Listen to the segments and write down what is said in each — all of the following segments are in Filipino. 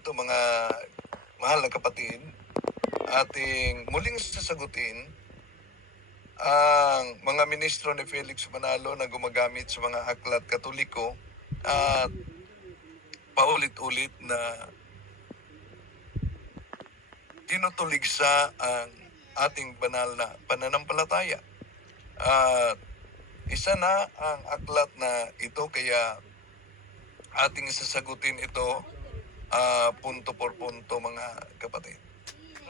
ito mga mahal na kapatid, ating muling sasagutin ang mga ministro ni Felix Manalo na gumagamit sa mga aklat Katoliko at paulit-ulit na tinutuligsa ang ating banal na pananampalataya. At isa na ang aklat na ito, kaya ating sasagutin ito punto por punto, mga kapatid.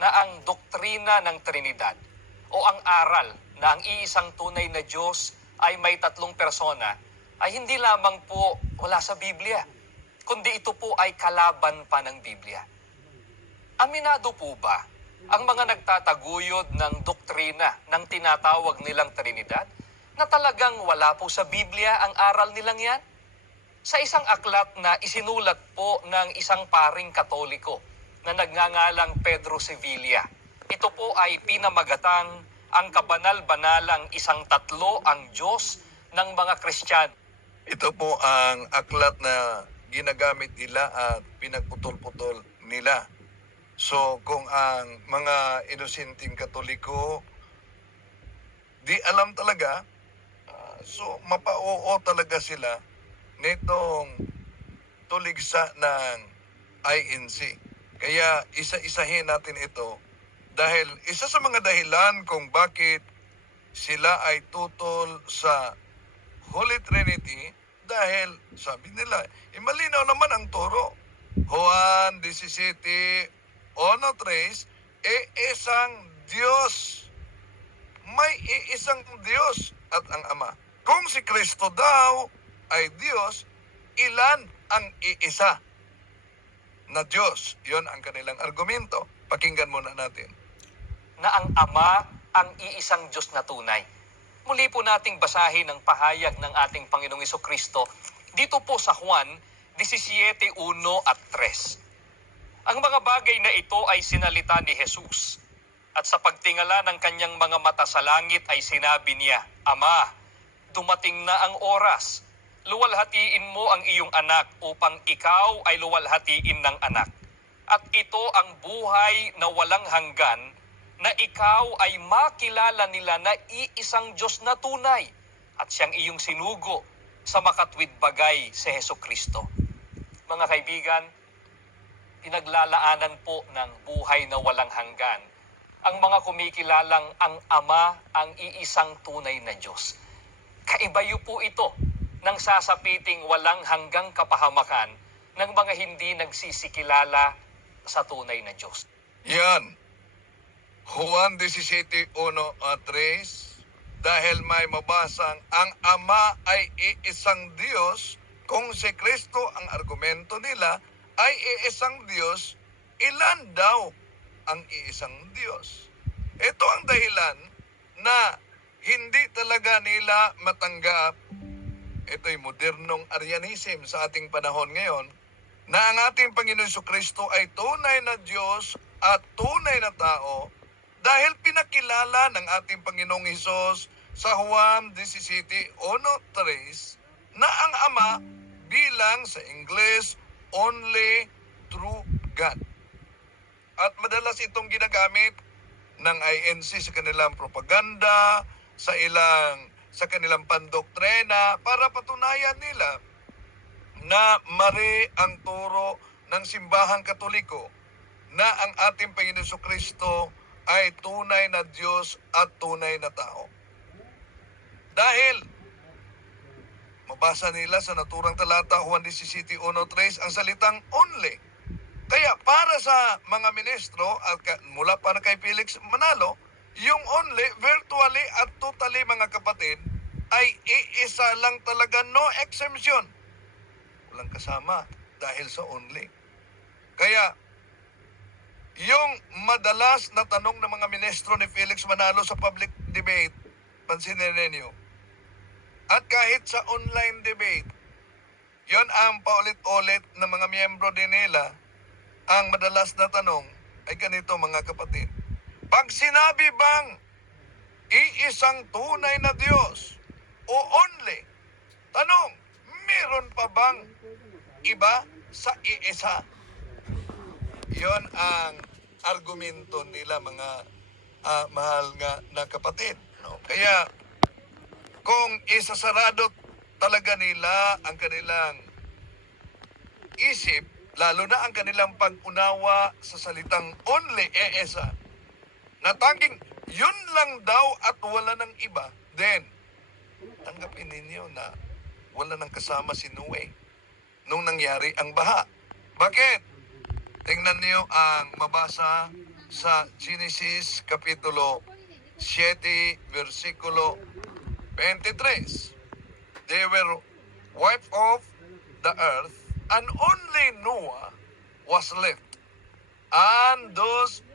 Na ang doktrina ng Trinidad o ang aral na ang iisang tunay na Diyos ay may tatlong persona ay hindi lamang po wala sa Biblia, kundi ito po ay kalaban pa ng Biblia. Aminado po ba ang mga nagtataguyod ng doktrina ng tinatawag nilang Trinidad na talagang wala po sa Biblia ang aral nilang yan? Sa isang aklat na isinulat po ng isang paring Katoliko na nagngangalang Pedro Sevilla, ito po ay pinamagatang ang kabanal-banalang isang tatlo ang Diyos ng mga Kristiyano. Ito po ang aklat na ginagamit nila at pinagputol-putol nila. So kung ang mga inosenteng Katoliko di alam talaga, so mapa-oo talaga sila nitong tuligsa ng INC. Kaya isa-isahin natin ito dahil isa sa mga dahilan kung bakit sila ay tutol sa Holy Trinity, dahil sabi nila, malinaw naman ang turo. Juan 17:1-3, isang Diyos. May iisang Diyos at ang Ama. Kung si Kristo daw ay Diyos, ilan ang iisa na Diyos? Yon ang kanilang argumento. Pakinggan muna natin. Na ang Ama ang iisang Diyos na tunay. Muli po nating basahin ang pahayag ng ating Panginoong Jesucristo dito po sa Juan 17:1-3. Ang mga bagay na ito ay sinalita ni Jesus, at sa pagtingala ng kanyang mga mata sa langit ay sinabi niya, Ama, dumating na ang oras. Luwalhatiin mo ang iyong anak upang ikaw ay luwalhatiin ng anak. At ito ang buhay na walang hanggan, na ikaw ay makilala nila na iisang Diyos na tunay at siyang iyong sinugo sa makatwid bagay si Jesucristo. Mga kaibigan, pinaglalaanan po ng buhay na walang hanggan ang mga kumikilalang ang Ama ang iisang tunay na Diyos. Kaibayo po ito ng sasapiting walang hanggang kapahamakan ng mga hindi nagsisikilala sa tunay na Diyos. Yan. Juan 17:1-3, dahil may mabasang ang Ama ay iisang Diyos, kung si Kristo ang argumento nila ay iisang Diyos, ilan daw ang iisang Diyos? Ito ang dahilan na hindi talaga nila matanggap. Ito'y modernong Arianism sa ating panahon ngayon, na ang ating Panginoon Jesucristo ay tunay na Diyos at tunay na tao, dahil pinakilala ng ating Panginoong Hesus sa Juan 17:1-3 na ang Ama bilang sa English, only true God. At madalas itong ginagamit ng INC sa kanilang propaganda, sa kanilang pandoktrina, para patunayan nila na mali ang turo ng simbahang Katoliko na ang ating Panginoon Jesucristo ay tunay na Diyos at tunay na tao. Dahil mabasa nila sa naturang talata Juan 17:1-3 ang salitang only. Kaya para sa mga ministro at mula para kay Felix Manalo, yung only, virtually at totally, mga kapatid, ay iisa lang talaga, no exemption. Walang kasama dahil sa only. Kaya yung madalas na tanong ng mga ministro ni Felix Manalo sa public debate, pansinin ninyo, at kahit sa online debate, yon ang paulit-ulit ng mga miyembro din nila, ang madalas na tanong ay ganito, mga kapatid. Pag sinabi bang iisang tunay na Diyos o only, tanong, meron pa bang iba sa iisa? Yon ang argumento nila mga mahal nga na kapatid. No? Kaya kung isasarado talaga nila ang kanilang isip, lalo na ang kanilang pag-unawa sa salitang only esa, na tanging yun lang daw at wala ng iba, then tanggapin ninyo na wala nang kasama si Noe nung nangyari ang baha. Bakit? Tingnan niyo ang mabasa sa Genesis Kapitulo 7, versikulo 23. They were wiped off the earth, and only Noah was left, and those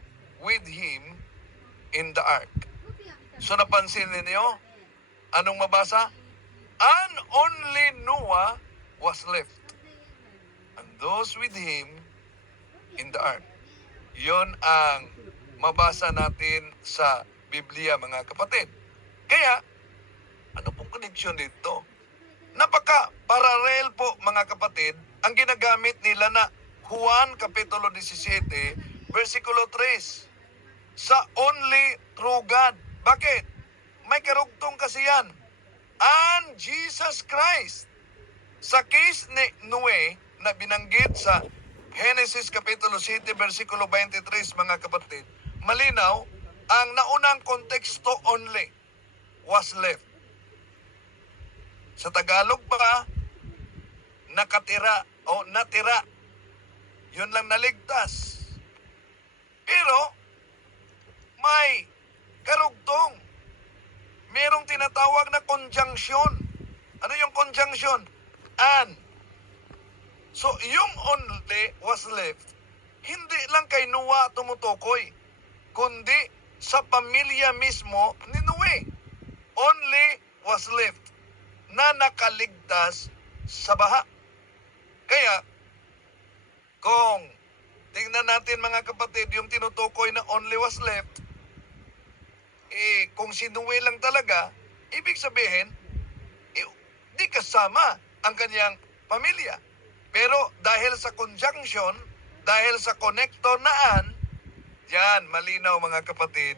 with him in the ark. So napansin ninyo, anong mabasa? And only Noah was left, and those with him in the ark. Yon ang mabasa natin sa Biblia, mga kapatid. Kaya, ano pong koneksyon dito? Napaka-parallel po, mga kapatid, ang ginagamit nila na Juan Kapitulo 17, versikulo 3, sa only true God. Bakit? May karugtong kasi yan. And Jesus Christ. Sa case ni Noe na binanggit sa Genesis Kapitulo 7, versikulo 23, mga kapatid, malinaw, ang naunang konteksto only was left. Sa Tagalog pa, nakatira o natira. Yun lang naligtas. Pero, may karugtong. Merong tinatawag na conjunction. Ano yung conjunction? And. So, yung only was left, hindi lang kay Noah tumutukoy, kundi sa pamilya mismo ni Noe. Only was left na nakaligtas sa baha. Kaya, kung tingnan natin, mga kapatid, yung tinutukoy na only was left, kung si Noe lang talaga, ibig sabihin, di kasama ang kanyang pamilya. Pero dahil sa conjunction, dahil sa connector na an, yan, malinaw, mga kapatid,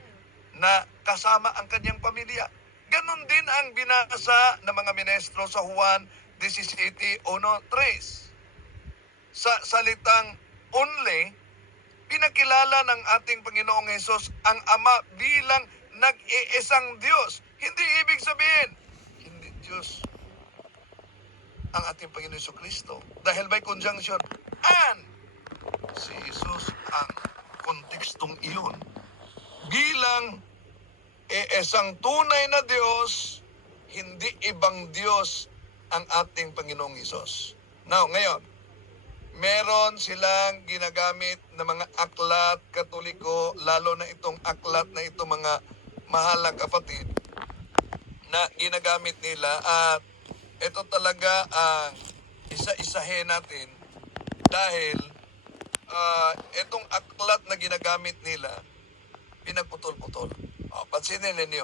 na kasama ang kanyang pamilya. Ganon din ang binasa ng mga ministro sa Juan 17:1-3. Sa salitang only, pinakilala ng ating Panginoong Hesus ang Ama bilang nag-iisang Diyos. Hindi ibig sabihin, hindi Diyos ang ating Panginoon Jesucristo. Dahil by conjunction, and si Jesus ang kontekstong iyon. Bilang isang tunay na Diyos, hindi ibang Diyos ang ating Panginoong Hesus. Now, ngayon, meron silang ginagamit na mga aklat Katoliko, lalo na itong aklat na ito, mga mahal na kapatid, na ginagamit nila, at ito talaga ang isa-isahin natin dahil itong aklat na ginagamit nila, pinagputol-putol. Pansinin ninyo,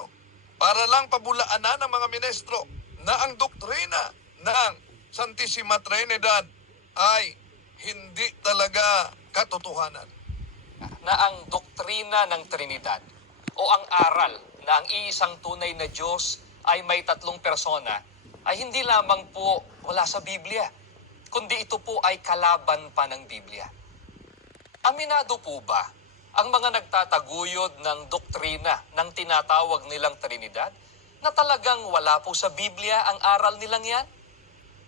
para lang pabulaanan ng mga ministro na ang doktrina ng Santissima Trinidad ay hindi talaga katotohanan. Na ang doktrina ng Trinidad o ang aral na ang iisang tunay na Diyos ay may tatlong persona ay hindi lamang po wala sa Biblia, kundi ito po ay kalaban pa ng Biblia. Aminado po ba ang mga nagtataguyod ng doktrina ng tinatawag nilang Trinidad na talagang wala po sa Biblia ang aral nilang yan?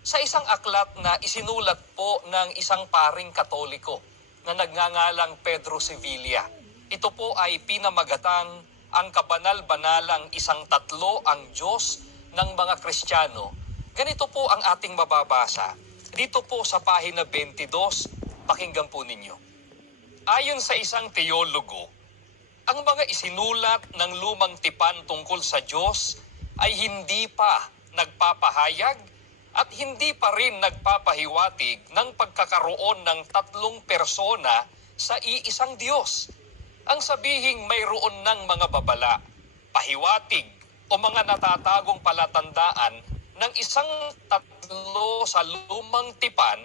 Sa isang aklat na isinulat po ng isang paring Katoliko na nagngangalang Pedro Sevilla, ito po ay pinamagatang ang kabanal-banalang isang tatlo ang Diyos ng mga Kristiyano. Ganito po ang ating mababasa. Dito po sa pahina 22, pakinggan po ninyo. Ayon sa isang teologo, ang mga isinulat ng lumang tipan tungkol sa Diyos ay hindi pa nagpapahayag at hindi pa rin nagpapahiwatig ng pagkakaroon ng tatlong persona sa iisang Diyos. Ang sabihing mayroon ng mga babala, pahiwatig o mga natatagong palatandaan ng isang tatlo sa lumang tipan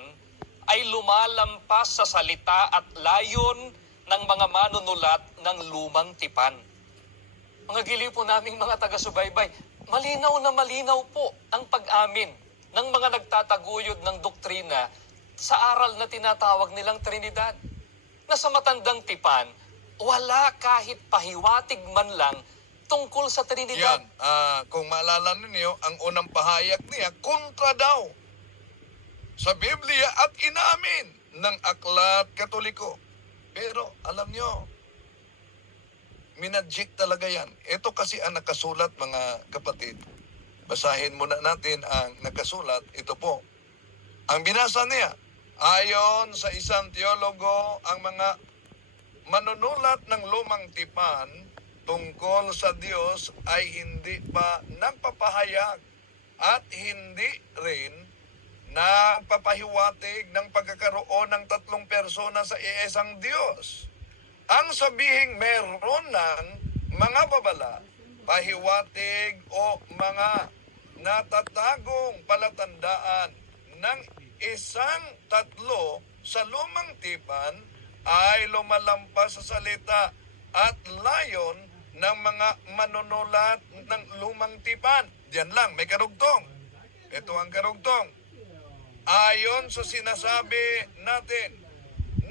ay lumalampas sa salita at layon ng mga manunulat ng lumang tipan. Mga giliw po naming mga taga-subaybay, malinaw na malinaw po ang pag-amin ng mga nagtataguyod ng doktrina sa aral na tinatawag nilang Trinidad. Na sa matandang tipan, wala kahit pahiwatig man lang tungkol sa Trinidad. Yan, kung maalala ninyo, ang unang pahayag niya, kontra daw sa Biblia at inamin ng Aklat Katoliko. Pero alam nyo, minadjik talaga yan. Ito kasi ang nakasulat, mga kapatid. Basahin muna natin ang nakasulat. Ito po. Ang binasa niya, ayon sa isang teologo, ang mga manunulat ng lumang tipan tungkol sa Diyos ay hindi pa nagpapahayag at hindi rin nagpapahiwatig ng pagkakaroon ng tatlong persona sa iisang Diyos. Ang sabihing meron ng mga babala, pahiwatig o mga natatagong palatandaan ng isang tatlo sa lumang tipan ay lumalampas sa salita at layon ng mga manunulat ng lumang tipan. Diyan lang, may karugtong. Ito ang karugtong. Ayon sa sinasabi natin,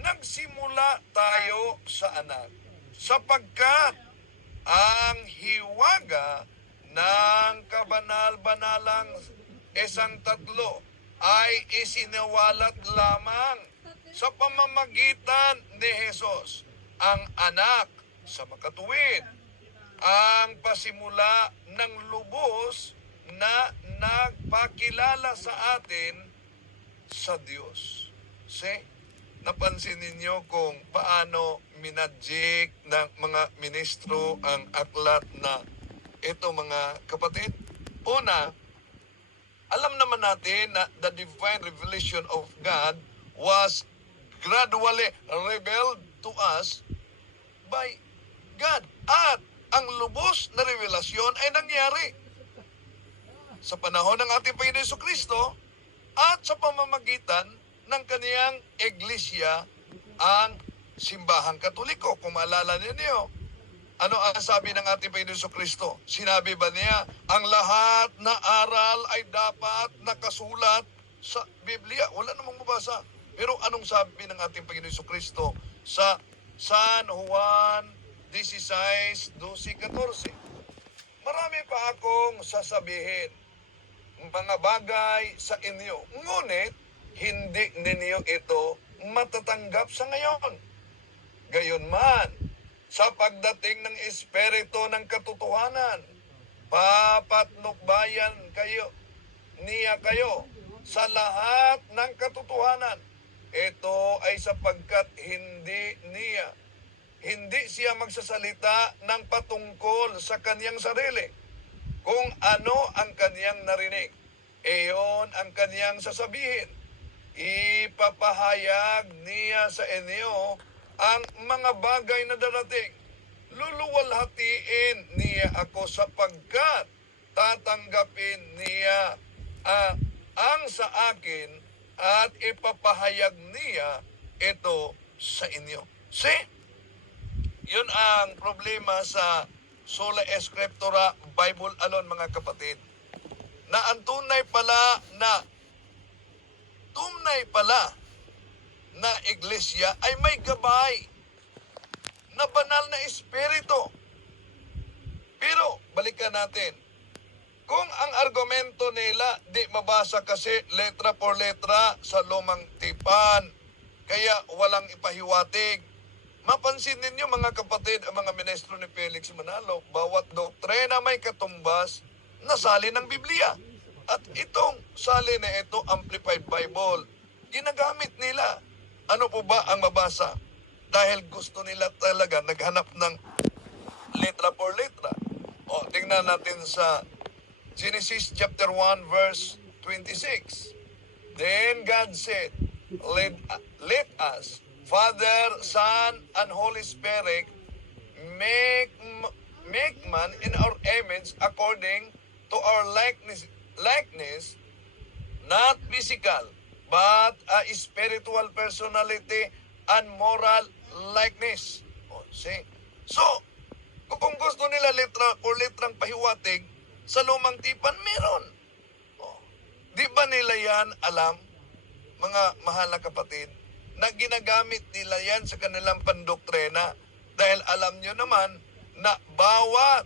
nagsimula tayo sa anak sapagkat ang hiwaga ng kabanal-banalang isang tatlo ay isinawalat lamang sa pamamagitan ni Jesus, ang anak sa makatuwid, ang pasimula ng lubos na nagpakilala sa atin sa Diyos. See? Napansin ninyo kung paano minadjik ng mga ministro ang aklat na ito, mga kapatid? Una, alam naman natin na the divine revelation of God was gradually revealed to us by God. At ang lubos na revelasyon ay nangyari sa panahon ng ating Panginoon Jesucristo at sa pamamagitan ng kaniyang iglesia, ang simbahang Katoliko. Kung maalala ninyo, ano ang sabi ng ating Panginoon Jesucristo? Sinabi ba niya, ang lahat na aral ay dapat nakasulat sa Biblia? Wala namang mabasa. Pero anong sabi ng ating Panginoon Jesucristo sa San Juan 16:12-14? Marami pa akong sasabihin, mga bagay sa inyo, ngunit hindi ninyo ito matatanggap sa ngayon. Gayunman, sa pagdating ng Espiritu ng katotohanan, papatnukbayan niya kayo sa lahat ng katotohanan. Ito ay sapagkat hindi siya magsasalita ng patungkol sa kaniyang sarili. Kung ano ang kaniyang narinig, iyon ang kaniyang sasabihin. Ipapahayag niya sa inyo ang mga bagay na darating. Luluwalhatiin niya ako sapagkat tatanggapin niya ang sa akin at ipapahayag niya ito sa inyo. See? Yun ang problema sa Sola Scriptura Bible alone, mga kapatid. Na ang tunay pala na iglesia ay may gabay na banal na espiritu. Pero balikan natin. Kung ang argumento nila di mabasa kasi letra por letra sa lumang tipan, kaya walang ipahiwatig. Mapansin ninyo, mga kapatid, ang mga ministro ni Felix Manalo, bawat doktrina may katumbas na sali ng Biblia. At itong sali na ito, Amplified Bible, ginagamit nila. Ano po ba ang mabasa? Dahil gusto nila talaga naghanap ng letra por letra. O, tingnan natin sa Genesis chapter 1 verse 26. Then God said, let us, Father, Son, and Holy Spirit, make man in our image according to our likeness, not physical, but a spiritual personality and moral likeness. O, see? So, kung gusto nila letra o letrang pahiwatig, sa lumang tipan, meron. O, di ba nila yan alam, mga mahal na kapatid, na ginagamit nila yan sa kanilang pandoktrina dahil alam nyo naman na bawat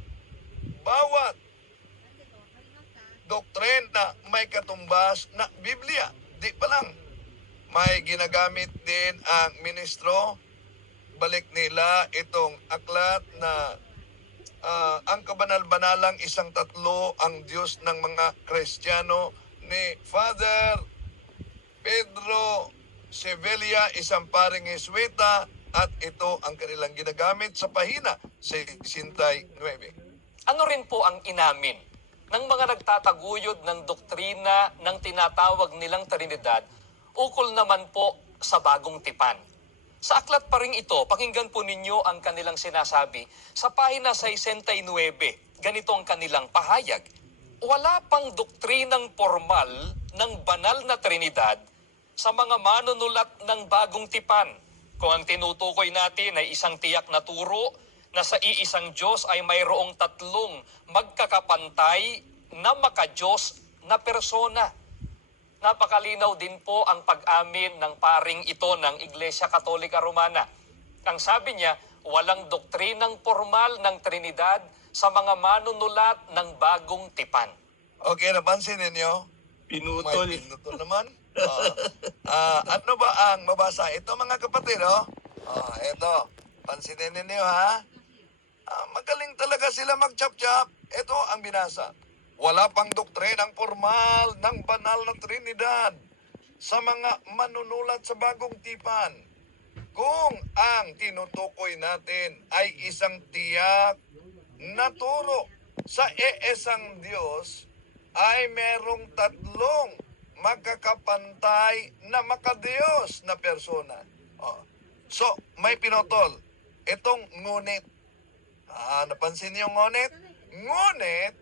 doktrina may katumbas na Biblia. Di pa lang. May ginagamit din ang ministro. Balik nila itong aklat na ang kabanal-banalang isang tatlo ang Diyos ng mga Kristiyano ni Father Pedro Sevilla, isang paring Jesuita, at ito ang kanilang ginagamit sa pahina 69. Ano rin po ang inamin ng mga nagtataguyod ng doktrina ng tinatawag nilang Trinidad ukol naman po sa bagong tipan? Sa aklat pa rin ito, pakinggan po ninyo ang kanilang sinasabi sa pahina 69. Ganito ang kanilang pahayag. Wala pang doktrinang formal ng banal na Trinidad sa mga manunulat ng bagong tipan. Kung ang tinutukoy natin ay isang tiyak na turo na sa iisang Diyos ay mayroong tatlong magkakapantay na maka-Diyos na persona. Napakalinaw din po ang pag-amin ng paring ito ng Iglesia Katolika Romana. Ang sabi niya, walang doktrinang formal ng Trinidad sa mga manunulat ng bagong tipan. Okay, napansin ninyo? Pinutol. May pinutol naman. Ano ba ang mabasa? Ito mga kapatid, ito. Pansinin ninyo, ha? Magaling talaga sila mag-chap-chap. Ito ang binasa. Wala pang doktrinang formal ng banal na Trinidad sa mga manunulat sa bagong tipan. Kung ang tinutukoy natin ay isang tiyak na turo sa iisang Diyos, ay merong tatlong magkakapantay na makadiyos na persona. So, may pinotol. Itong ngunit. Napansin niyo yung ngunit? Ngunit,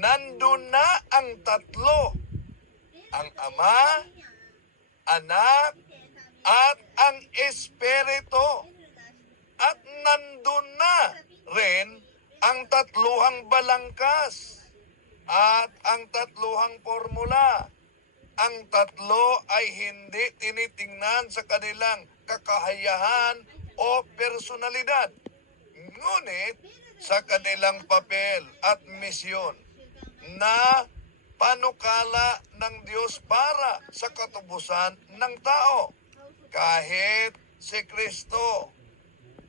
nandun na ang tatlo. Ang Ama, Anak, at ang Espiritu. At nandun na rin ang tatluhang balangkas at ang tatluhang formula. Ang tatlo ay hindi tinitingnan sa kanilang kakayahan o personalidad, ngunit sa kanilang papel at misyon na panukala ng Diyos para sa katubusan ng tao. Kahit si Kristo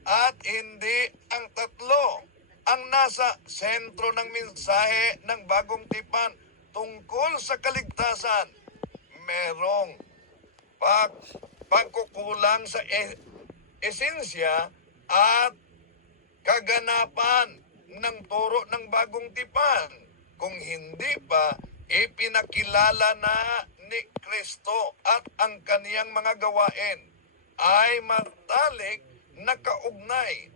at hindi ang tatlo ang nasa sentro ng mensahe ng bagong tipan tungkol sa kaligtasan, merong pagkukulang sa esensya at kaganapan ng turo ng bagong tipan kung hindi pa ipinakilala na ni Kristo at ang kaniyang mga gawain ay matalik na kaugnay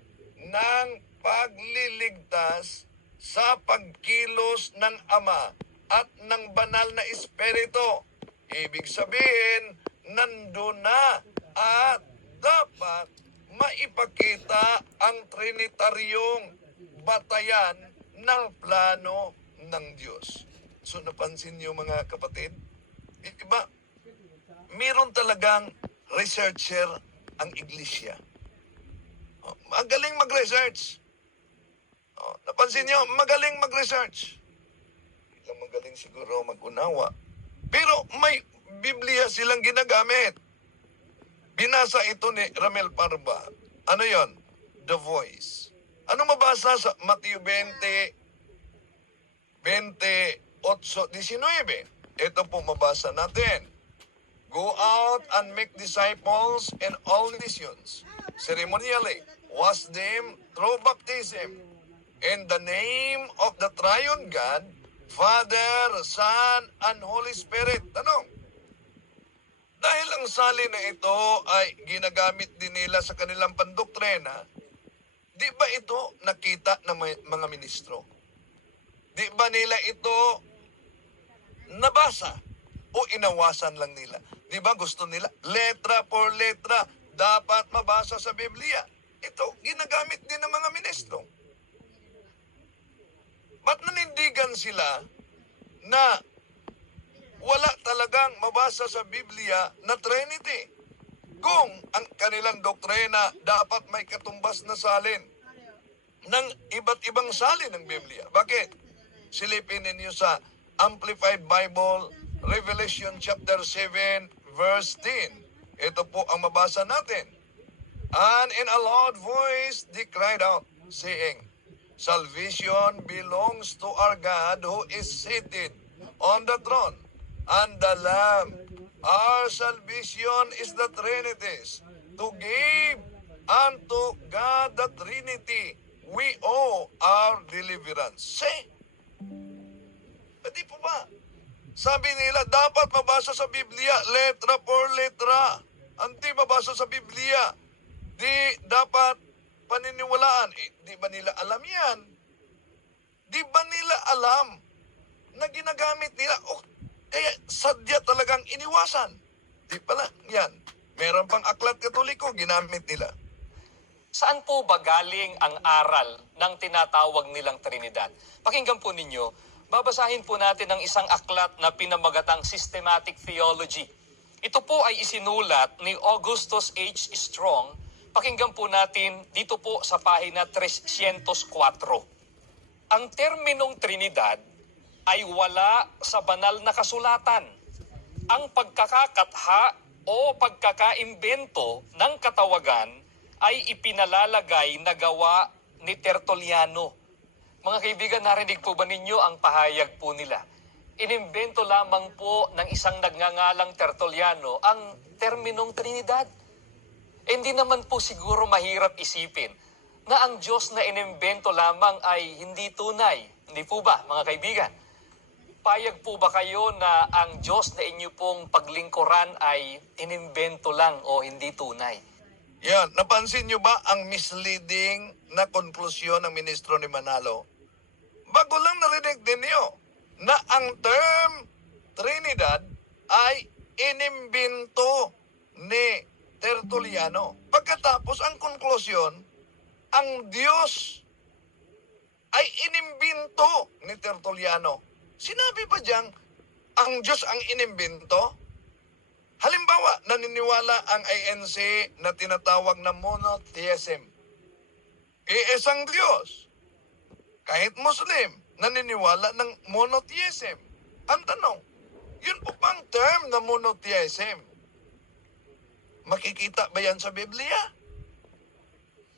ng pagliligtas sa pagkilos ng Ama at ng banal na Espiritu. Ibig sabihin, nandun na at dapat maipakita ang trinitaryong batayan ng plano ng Diyos. So napansin niyo mga kapatid, diba? Meron talagang researcher ang iglesia. Magaling mag-research. Napansin niyo, magaling mag-research. Magaling siguro mag-unawa. Pero may Biblia silang ginagamit. Binasa ito ni Ramel Parba. Ano yon? The Voice. Ano mabasa sa Matthew 20:28-19? Ito po mabasa natin. Go out and make disciples in all nations, ceremonially wash them through baptism in the name of the triune God, Father, Son, and Holy Spirit. Tanong, dahil ang salin na ito ay ginagamit din nila sa kanilang pandoktrina, di ba ito nakita ng mga ministro? Di ba nila ito nabasa o inawasan lang nila? Di ba gusto nila? Letra por letra, dapat mabasa sa Biblia. Ito, ginagamit din ng mga ministro. Ba't nanindigan sila na wala talagang mabasa sa Biblia na Trinity? Kung ang kanilang doktrina dapat may katumbas na salin ng iba't ibang salin ng Biblia. Bakit? Silipin ninyo sa Amplified Bible, Revelation chapter 7, verse 10. Ito po ang mabasa natin. And in a loud voice they cried out, saying, Salvation belongs to our God who is seated on the throne and the Lamb. Our salvation is the Trinity's. To give unto God the Trinity, we owe our deliverance. See? Pwede po ba? Sabi nila, dapat mabasa sa Biblia, letra por letra. Hindi mabasa sa Biblia, di dapat paniniwalaan. Di ba nila alam yan? Di ba nila alam na ginagamit nila? Kaya sadya talagang iniwasan. Di pala yan. Meron pang aklat katoliko, ginamit nila. Saan po ba galing ang aral ng tinatawag nilang Trinidad? Pakinggan po ninyo, babasahin po natin ang isang aklat na pinamagatang Systematic Theology. Ito po ay isinulat ni Augustus H. Strong. Pakinggan po natin dito po sa pahina 304. Ang terminong Trinidad ay wala sa banal na kasulatan. Ang pagkakakatha o pagkakaimbento ng katawagan ay ipinalalagay na gawa ni Tertulliano. Mga kaibigan, narinig po ba ninyo ang pahayag po nila? Inimbento lamang po ng isang nagngangalang Tertulliano ang terminong Trinidad. Hindi naman po siguro mahirap isipin na ang Diyos na inimbento lamang ay hindi tunay. Hindi po ba, mga kaibigan? Payag po ba kayo na ang Diyos na inyo pong paglingkuran ay inimbento lang o hindi tunay? Yan, napansin nyo ba ang misleading na konklusyon ng ministro ni Manalo? Bago lang narinig din niyo na ang term Trinidad ay inimbento ni Tertulliano. Pagkatapos ang konklusyon, ang Diyos ay inimbento ni Tertulliano. Sinabi ba diyang ang Diyos ang inimbento? Halimbawa, naniniwala ang INC na tinatawag na monotheism. Iisang Diyos. Kahit Muslim, naniniwala ng monotheism. Ang tanong, yun po bang term na monotheism? Makikita ba yan sa Biblia?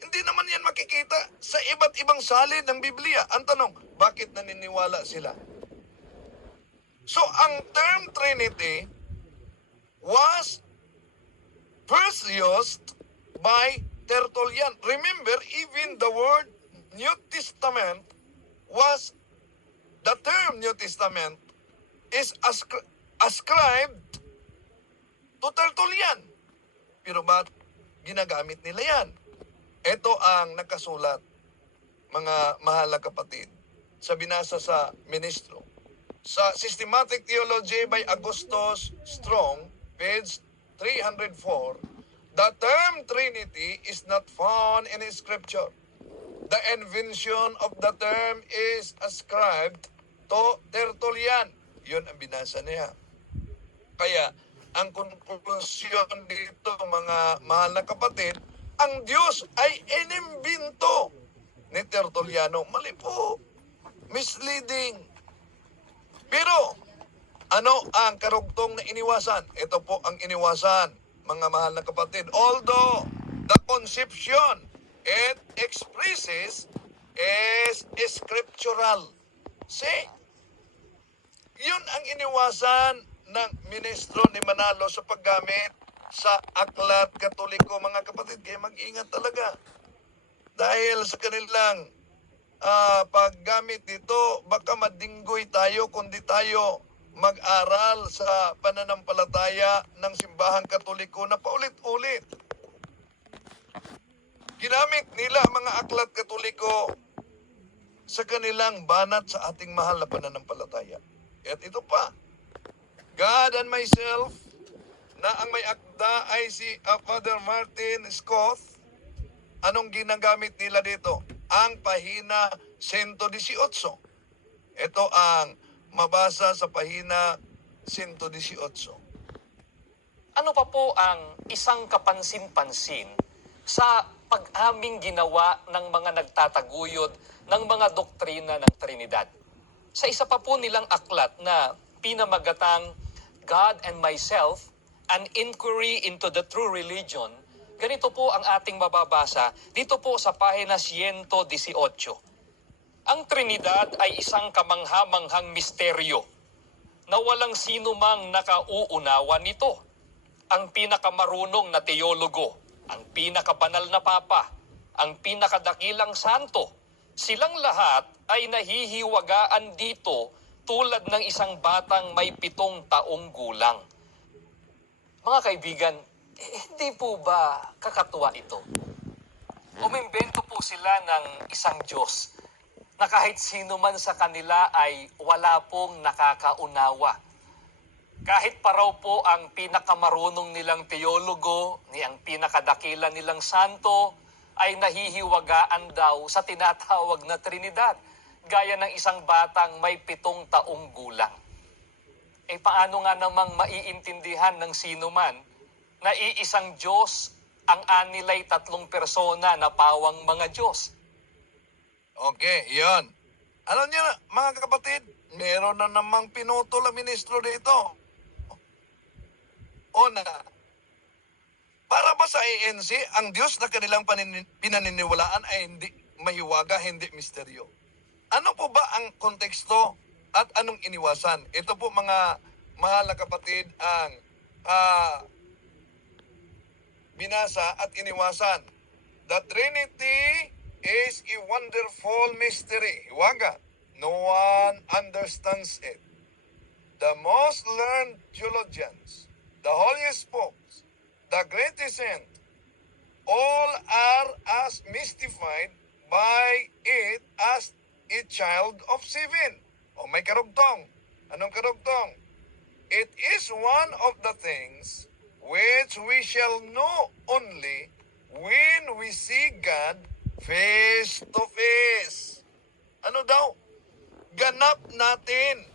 Hindi naman yan makikita sa iba't ibang salin ng Biblia. Ang tanong, bakit naniniwala sila? So, ang term Trinity was first used by Tertullian. Remember, even the word New Testament was, the term New Testament is ascribed to Tertullian. Pero ba't ginagamit nila yan? Ito ang nakasulat, mga mahal na kapatid, sa binasa sa ministro. Sa Systematic Theology by Augustus Strong, page 304, the term Trinity is not found in Scripture. The invention of the term is ascribed to Tertullian. Yun ang binasa niya. Kaya, ang konklusyon dito, mga mahal na kapatid, ang Diyos ay inimbento ni Tertulliano. Mali po. Misleading. Pero, ano ang karugtong na iniwasan? Ito po ang iniwasan, mga mahal na kapatid. Although the conception it expresses is scriptural. See? Yun ang iniwasan ng ministro ni Manalo sa paggamit sa aklat katoliko, mga kapatid. Kaya mag-ingat talaga. Dahil sa kanilang paggamit dito, baka madinggoy tayo kundi tayo mag-aral sa pananampalataya ng simbahang katoliko na paulit-ulit. Ginamit nila mga aklat katoliko sa kanilang banat sa ating mahal na pananampalataya. At ito pa, God and myself na ang may akda ay si Father Martin Scott. Anong ginagamit nila dito? Ang pahina 118. Ito ang mabasa sa pahina 118. Ano pa po ang isang kapansin-pansin sa pag-aming ginawa ng mga nagtataguyod ng mga doktrina ng Trinidad? Sa isa pa po nilang aklat na pinamagatang God and Myself, An Inquiry into the True Religion, ganito po ang ating mababasa dito po sa pahina 118. Ang Trinidad ay isang kamangha-manghang misteryo na walang sino mang nakauunawa nito. Ang pinakamarunong na teologo, ang pinakabanal na papa, ang pinakadakilang santo, silang lahat ay nahihiwagaan dito tulad ng isang batang may 7 taong gulang. Mga kaibigan, hindi po ba kakatuwa ito? Umimbento po sila ng isang Diyos na kahit sino man sa kanila ay wala pong nakakaunawa. Kahit pa raw po ang pinakamarunong nilang teologo, ni ang pinakadakila nilang santo, ay nahihiwagaan daw sa tinatawag na Trinidad, gaya ng isang batang may 7 taong gulang. Paano nga namang maiintindihan ng sino man na iisang Diyos ang anilay 3 persona na pawang mga Diyos? Okay, yon. Alam niyo na, mga kapatid, meron na namang pinutol ang ministro dito. Una, para ba sa ANC, ang Diyos na kanilang pinaniniwalaan ay hindi mahiwaga, hindi misteryo? Ano po ba ang konteksto at anong iniwasan? Ito po mga mahal na kapatid ang binasa at iniwasan. The Trinity is a wonderful mystery. Hiwaga. No one understands it. The most learned theologians, the holiest popes, the greatest saint, all are as mystified by it as a child of 7. O may karugtong. Anong karugtong? It is one of the things which we shall know only when we see God face to face. Ano daw? Ganap natin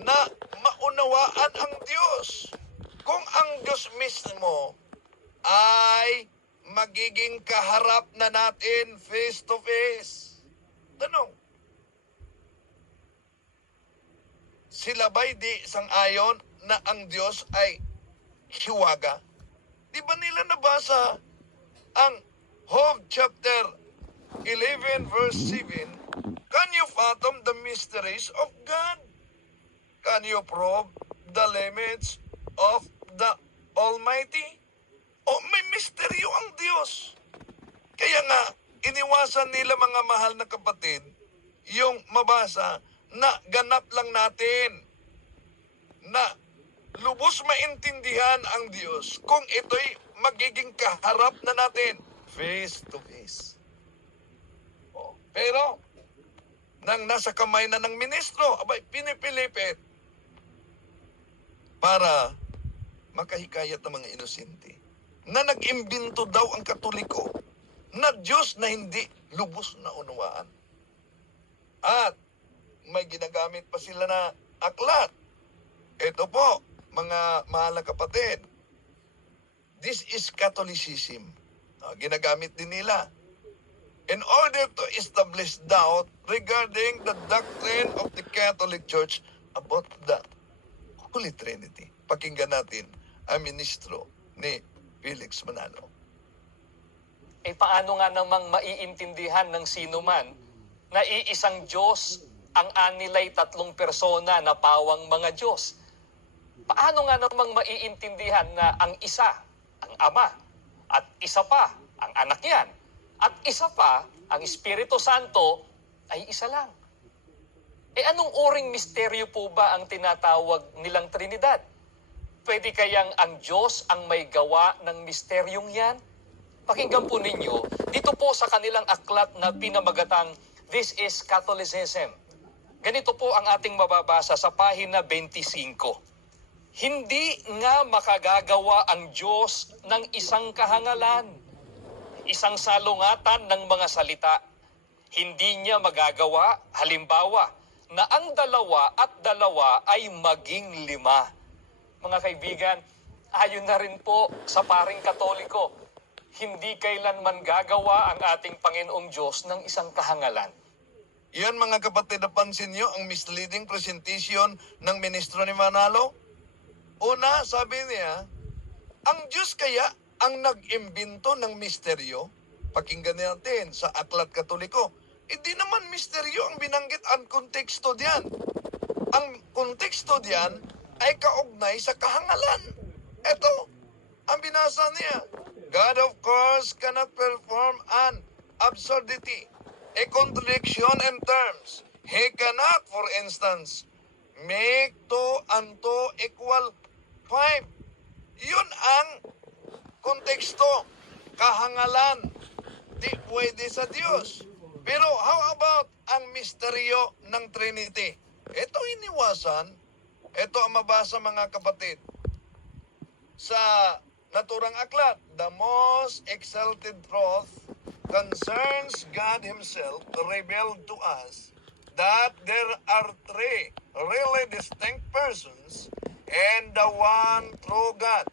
na maunawaan ang Diyos. Kung ang Diyos mismo ay magiging kaharap na natin face to face. Tanong, sila ba'y di sang-ayon na ang Diyos ay hiwaga? Di ba nila nabasa ang Job chapter 11 verse 7? Can you fathom the mysteries of God? Can you probe the limits of the Almighty? O may misteryo ang Diyos. Kaya nga, iniwasan nila mga mahal na kapatid, yung mabasa na ganap lang natin, na lubos maintindihan ang Diyos kung ito'y magiging kaharap na natin, face to face. Pero, nang nasa kamay na ng ministro, abay, pinipilipit para makahikayat ng mga inosente na nag-imbento daw ang Katoliko na Diyos na hindi lubos na unawaan. At may ginagamit pa sila na aklat. Ito po, mga mahal na kapatid, this is Catholicism. Ginagamit din nila in order to establish doubt regarding the doctrine of the Catholic Church about the Holy Trinity. Pakinggan natin ang ministro ni Felix Manalo. Paano nga namang maiintindihan ng sino man na iisang Diyos ang anilay 3 persona na pawang mga Diyos? Paano nga namang maiintindihan na ang isa, ang Ama, at isa pa, ang anak yan, at isa pa, ang Espiritu Santo, ay isa lang? Anong uring misteryo po ba ang tinatawag nilang Trinidad? Pwede kayang ang Diyos ang may gawa ng misteryong yan? Pakinggan po ninyo, dito po sa kanilang aklat na pinamagatang This is Catholicism. Ganito po ang ating mababasa sa pahina 25. Hindi nga makagagawa ang Diyos ng isang kahangalan, isang salungatan ng mga salita. Hindi niya magagawa, halimbawa, na ang dalawa at dalawa ay maging lima. Mga kaibigan, ayon na rin po sa paring Katoliko, hindi kailanman gagawa ang ating Panginoong Diyos ng isang kahangalan. Yan mga kapatid, napansin nyo ang misleading presentation ng ministro ni Manalo? Una, sabi niya, ang Diyos kaya ang nag-imbento ng misteryo? Pakinggan natin sa Aklat Katoliko. Hindi naman misteryo ang binanggit ang konteksto diyan. Ang konteksto diyan ay kaugnay sa kahangalan. Ito, ang binasa niya. God of course cannot perform an absurdity, a contradiction in terms. He cannot, for instance, make 2 and 2 equal 5. Yun ang konteksto, kahangalan. Di pwede sa Diyos. Pero how about ang misteryo ng Trinity? Ito iniwasan. Ito ang mabasa mga kapatid. Sa naturang aklat, the most exalted truth concerns God Himself revealed to us that there are 3 really distinct persons and the one true God.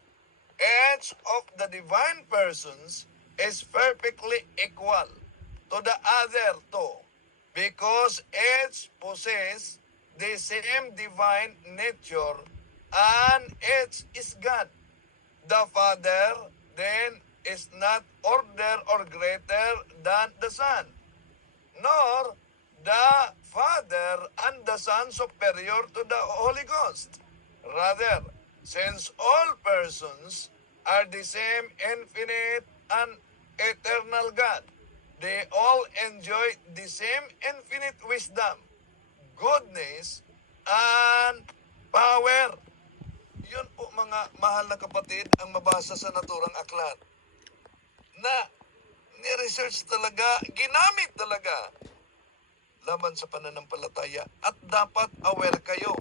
Each of the divine persons is perfectly equal to the other 2 because each possess the same divine nature and each is God. The Father then is not older or greater than the Son, nor the Father and the Son superior to the Holy Ghost. Rather, since all persons are the same infinite and eternal God, they all enjoy the same infinite wisdom, goodness, and power. Yun po mga mahal na kapatid ang mabasa sa naturang aklat na ni-research talaga, ginamit talaga laban sa pananampalataya at dapat aware kayo.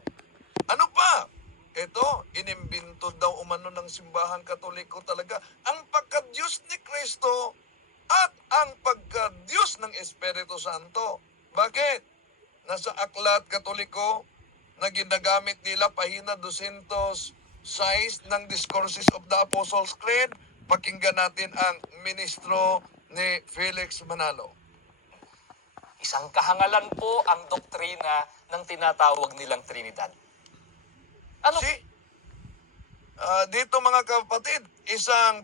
Ano pa? Ito, inimbento daw umano ng simbahan Katoliko talaga ang pagka-Diyos ni Kristo at ang pagka-Diyos ng Espiritu Santo. Bakit? Nasa Aklat Katoliko na ginagamit nila pahina 206 ng Discourses of the Apostles' Creed. Pakinggan natin ang ministro ni Felix Manalo. Isang kahangalan po ang doktrina ng tinatawag nilang Trinidad. Ano? Dito mga kapatid, isang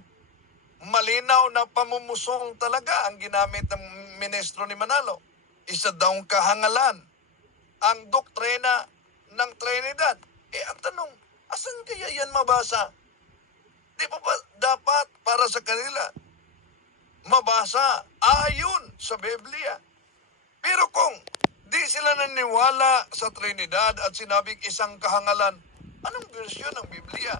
malinaw na pamumusong talaga ang ginamit ng ministro ni Manalo. Isa daw kahangalan ang doktrina ng Trinidad. Ang tanong, asan kaya yan mabasa? Di ba dapat para sa kanila mabasa ayon sa Biblia? Pero kung di sila naniwala sa Trinidad at sinabing isang kahangalan, anong bersyon ng Biblia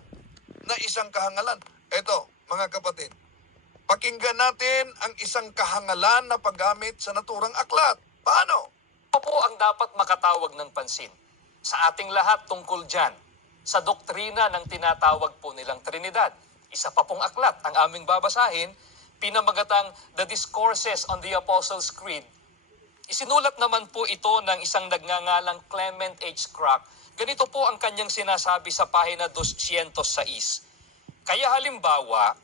na isang kahangalan? Ito, mga kapatid, pakinggan natin ang isang kahangalan na paggamit sa naturang aklat. Paano? Ito po ang dapat makatawag ng pansin sa ating lahat tungkol dyan, sa doktrina ng tinatawag po nilang Trinidad. Isa pa pong aklat ang aming babasahin, pinamagatang The Discourses on the Apostles' Creed. Isinulat naman po ito ng isang nagngangalang Clement H. Crack. Ganito po ang kanyang sinasabi sa pahina 206. Kaya halimbawa,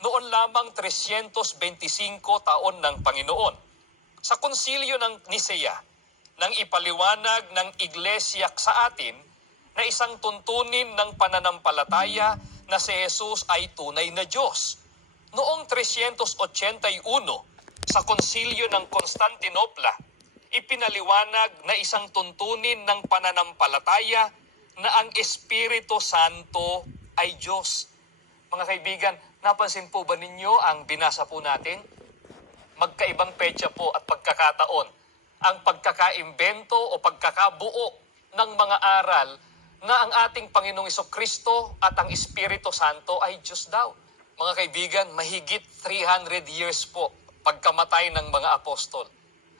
noon lamang 325 taon ng Panginoon, sa konsilyo ng Nisea, nang ipaliwanag ng Iglesia sa atin na isang tuntunin ng pananampalataya na si Jesus ay tunay na Diyos. Noong 381, sa konsilyo ng Constantinopla, ipinaliwanag na isang tuntunin ng pananampalataya na ang Espiritu Santo ay Diyos. Mga kaibigan, napansin po ba ninyo ang binasa po natin? Magkaibang petsa po at pagkakataon ang pagkakaimbento o pagkakabuo ng mga aral na ang ating Panginoong Jesucristo at ang Espiritu Santo ay Diyos daw. Mga kaibigan, mahigit 300 years po pagkamatay ng mga apostol.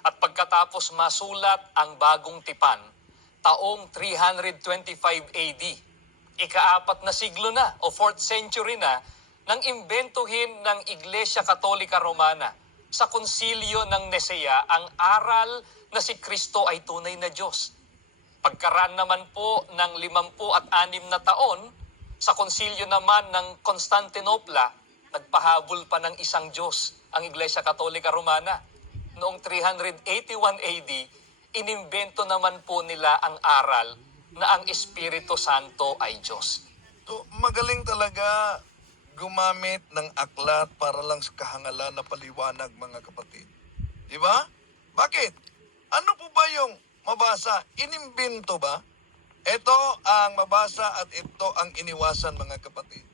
At pagkatapos masulat ang bagong tipan, taong 325 AD, ika-4 na siglo na o 4th century na nang imbentuhin ng Iglesia Katolika Romana sa konsilyo ng Nicea ang aral na si Kristo ay tunay na Diyos. Pagkaraan naman po ng 56 na taon, sa konsilyo naman ng Constantinopla, nagpahabol pa ng isang Diyos ang Iglesia Katolika Romana. Noong 381 AD, inimbento naman po nila ang aral na ang Espiritu Santo ay Diyos. So, magaling talaga gumamit ng aklat para lang sa kahangalan na paliwanag, mga kapatid. Di ba? Bakit? Ano po ba yung mabasa? Inimbento ba? Ito ang mabasa at ito ang iniwasan, mga kapatid.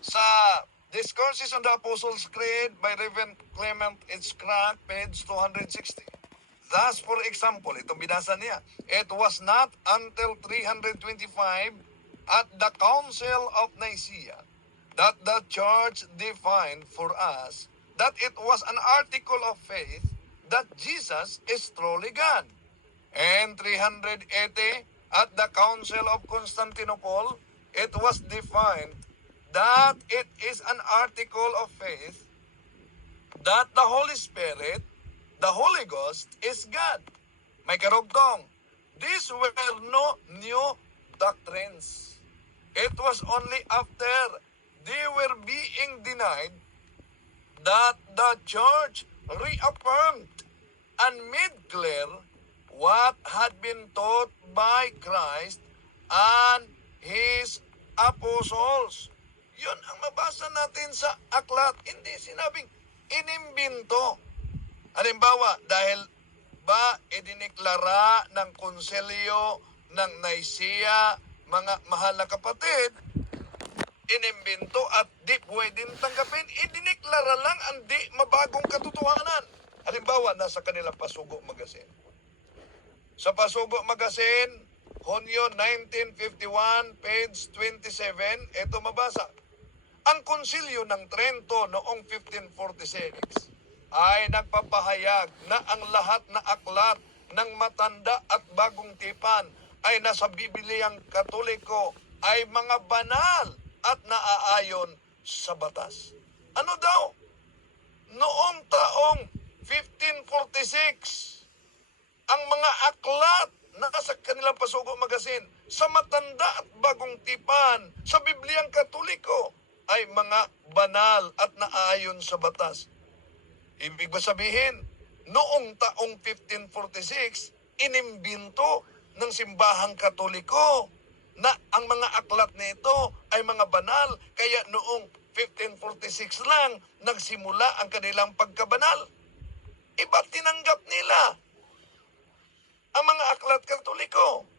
Sa Discourses on the Apostles' Creed by Reverend Clement H. Crack, page 260. Thus, for example, itong binasa niya, it was not until 325 at the Council of Nicaea that the Church defined for us that it was an article of faith that Jesus is truly God. And 380, at the Council of Constantinople, it was defined that it is an article of faith that the Holy Spirit, the Holy Ghost, is God. May karugtong. These were no new doctrines. It was only after they were being denied that the Church reaffirmed and made clear what had been taught by Christ and His apostles. Yun ang mabasa natin sa aklat. Hindi sinabing inimbento. Halimbawa, dahil ba idiniklara ng konselyo ng Nicea, mga mahal na kapatid, inimbento at di pwedeng tanggapin, idiniklara lang ang di mabagong katotohanan. Halimbawa, nasa kanilang Pasugo Magazine. Sa Pasugo Magazine, Hunyo 1951, page 27, ito mabasa. Ang konsilyo ng Trento noong 1546 ay nagpapahayag na ang lahat na aklat ng matanda at bagong tipan ay nasa Bibliyang Katoliko ay mga banal at naaayon sa batas. Ano daw? Noong taong 1546, ang mga aklat na sa kanilang Pasugo Magazine sa matanda at bagong tipan sa Bibliyang Katoliko ay mga banal at naaayon sa batas. Ibig ba sabihin, noong taong 1546, inimbento ng simbahang Katoliko na ang mga aklat nito ay mga banal, kaya noong 1546 lang nagsimula ang kanilang pagkabanal. Iba tinanggap nila ang mga aklat Katoliko,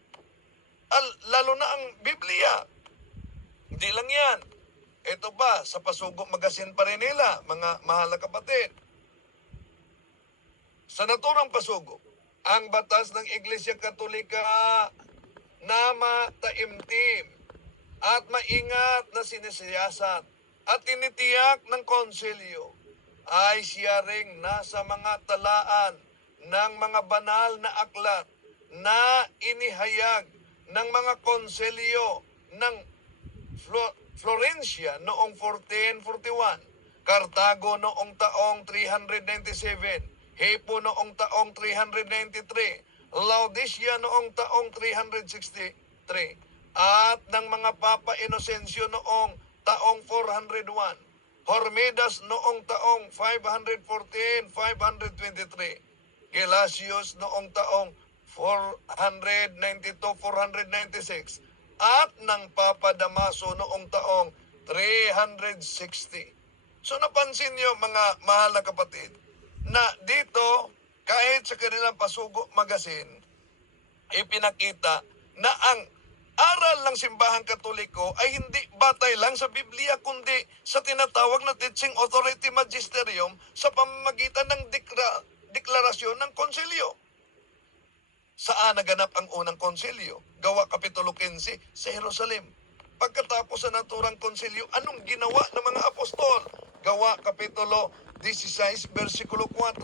lalo na ang Biblia. Hindi lang yan. Ito pa, sa Pasugo Magazine pa rin nila, mga mahal na kapatid. Sa naturang Pasugo, ang batas ng Iglesia Katolika na mataimtim at maingat na sinisiyasat at tinitiyak ng konsilyo ay siya ring nasa mga talaan ng mga banal na aklat na inihayag ng mga konsilyo ng Florencia noong 1441, Cartago noong taong 397, Hippo noong taong 393, Laodicea noong taong 363, at ng mga Papa Inocencio noong taong 401, Hormidas noong taong 514-523, Gelasius noong taong 492-496, at ng Papa Damaso noong taong 360. So napansin niyo, mga mahal na kapatid, na dito, kahit sa kanilang Pasugo Magazine, ipinakita na ang aral ng simbahang Katoliko ay hindi batay lang sa Biblia, kundi sa tinatawag na Teaching Authority Magisterium sa pamamagitan ng deklarasyon ng konsilyo. Saan naganap ang unang konsilyo? Gawa Kapitulo 15 sa Jerusalem. Pagkatapos sa naturang konsilyo, anong ginawa ng mga apostol? Gawa Kapitulo 16, versikulo 4.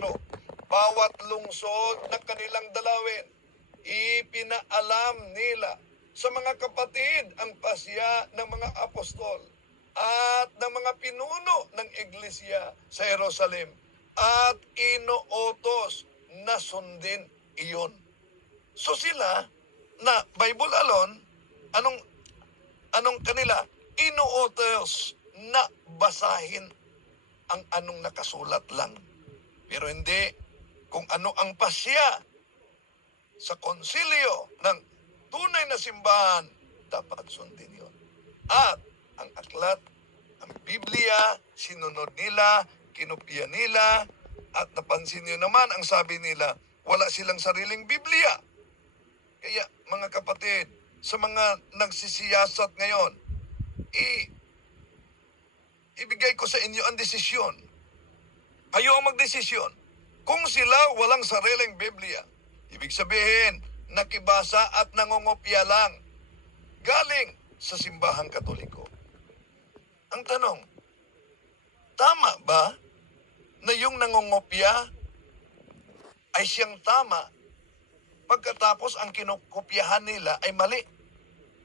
Bawat lungsod na kanilang dalawin, ipinaalam nila sa mga kapatid ang pasya ng mga apostol at ng mga pinuno ng iglesia sa Jerusalem at inuutos na sundin iyon. So sila na Bible alone, anong kanila? Inuutos na basahin ang anong nakasulat lang. Pero hindi kung ano ang pasya sa konsilyo ng tunay na simbahan, dapat sundin yun. At ang aklat, ang Biblia, sinunod nila, kinopya nila, at napansin nyo naman ang sabi nila, wala silang sariling Biblia. Kaya mga kapatid, sa mga nagsisiyasat ngayon, ibigay ko sa inyo ang desisyon. Kayo ang magdesisyon. Kung sila walang sariling Biblia, ibig sabihin, nakibasa at nangungopya lang galing sa simbahang Katoliko. Ang tanong, tama ba na yung nangungopya ay siyang tama pagkatapos ang kinukopyahan nila ay mali?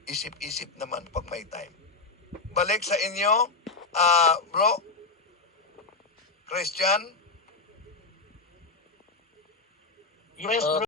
Isip-isip naman pag may time. Balik sa inyo, bro, Christian. Yes, bro.